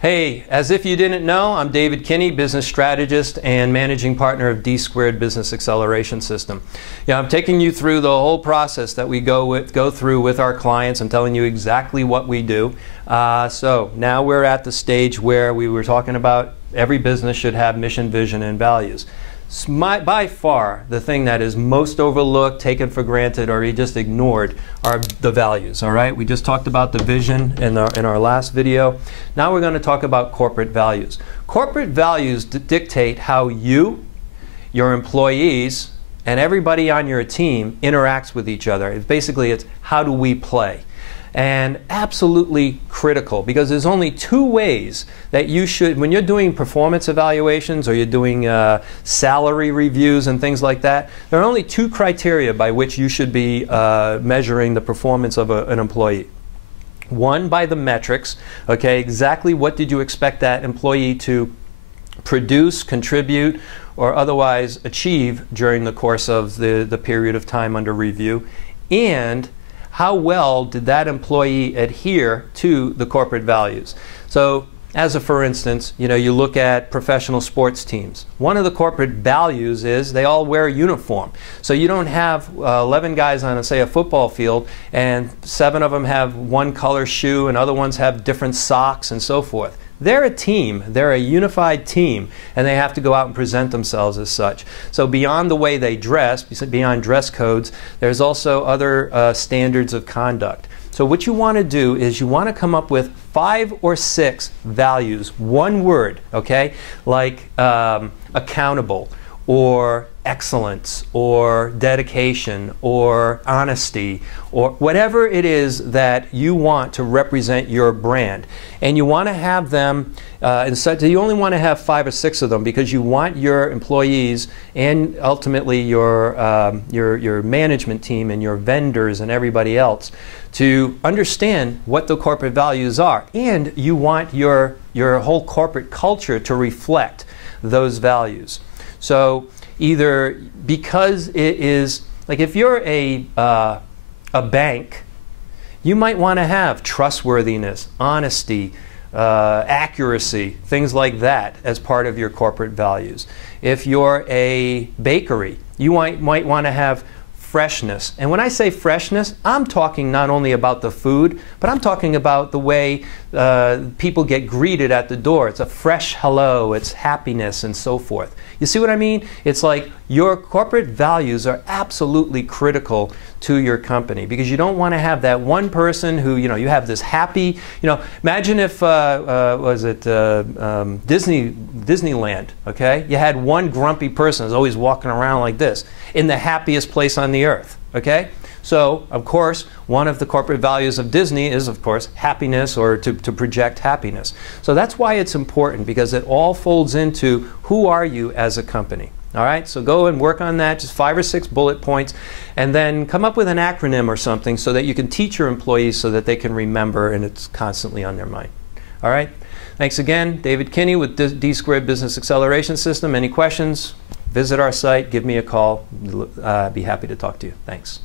Hey, as if you didn't know, I'm David Kinney, business strategist and managing partner of D-Squared Business Acceleration System. Yeah, I'm taking you through the whole process that we go through with our clients. I'm telling you exactly what we do. So now we're at the stage where we were talking about every business should have mission, vision, and values. By far, the thing that is most overlooked, taken for granted, or just ignored are the values, all right? We just talked about the vision in our last video. Now we're going to talk about corporate values. Corporate values dictate how you, your employees, and everybody on your team interacts with each other. Basically, it's how do we play? And absolutely critical, because there's only two ways that you should, when you're doing performance evaluations or you're doing salary reviews and things like that, there are only two criteria by which you should be measuring the performance of an employee. One, by the metrics, okay, exactly what did you expect that employee to produce, contribute, or otherwise achieve during the course of the period of time under review, and how well did that employee adhere to the corporate values. So as a for instance, you look at professional sports teams. One of the corporate values is they all wear a uniform. So you don't have 11 guys on, say, a football field and 7 of them have one color shoe and other ones have different socks and so forth. They're a team, they're a unified team, and they have to go out and present themselves as such. So beyond the way they dress, beyond dress codes, there's also other standards of conduct. So what you want to do is you want to come up with 5 or 6 values, one word, okay, like accountable, or excellence, or dedication, or honesty, or whatever it is that you want to represent your brand. And you want to have them, you only want to have 5 or 6 of them because you want your employees and ultimately your management team and your vendors and everybody else to understand what the corporate values are. And you want your whole corporate culture to reflect those values. So either because it is, like if you're a bank, you might want to have trustworthiness, honesty, accuracy, things like that as part of your corporate values. If you're a bakery, you might want to have freshness. And when I say freshness, I'm talking not only about the food, but I'm talking about the way people get greeted at the door. It's a fresh hello, it's happiness, and so forth. You see what I mean? It's like your corporate values are absolutely critical to your company because you don't want to have that one person who, you have this happy, imagine if, Disneyland, okay? You had one grumpy person who's always walking around like this in the happiest place on the earth, okay? So, of course, one of the corporate values of Disney is, of course, happiness, or to project happiness. So that's why it's important, because it all folds into who are you as a company. All right, so go and work on that, just 5 or 6 bullet points, and then come up with an acronym or something so that you can teach your employees so that they can remember and it's constantly on their mind. All right, thanks again. David Kinney with D-Squared Business Acceleration System. Any questions? Visit our site, give me a call. I'd be happy to talk to you. Thanks.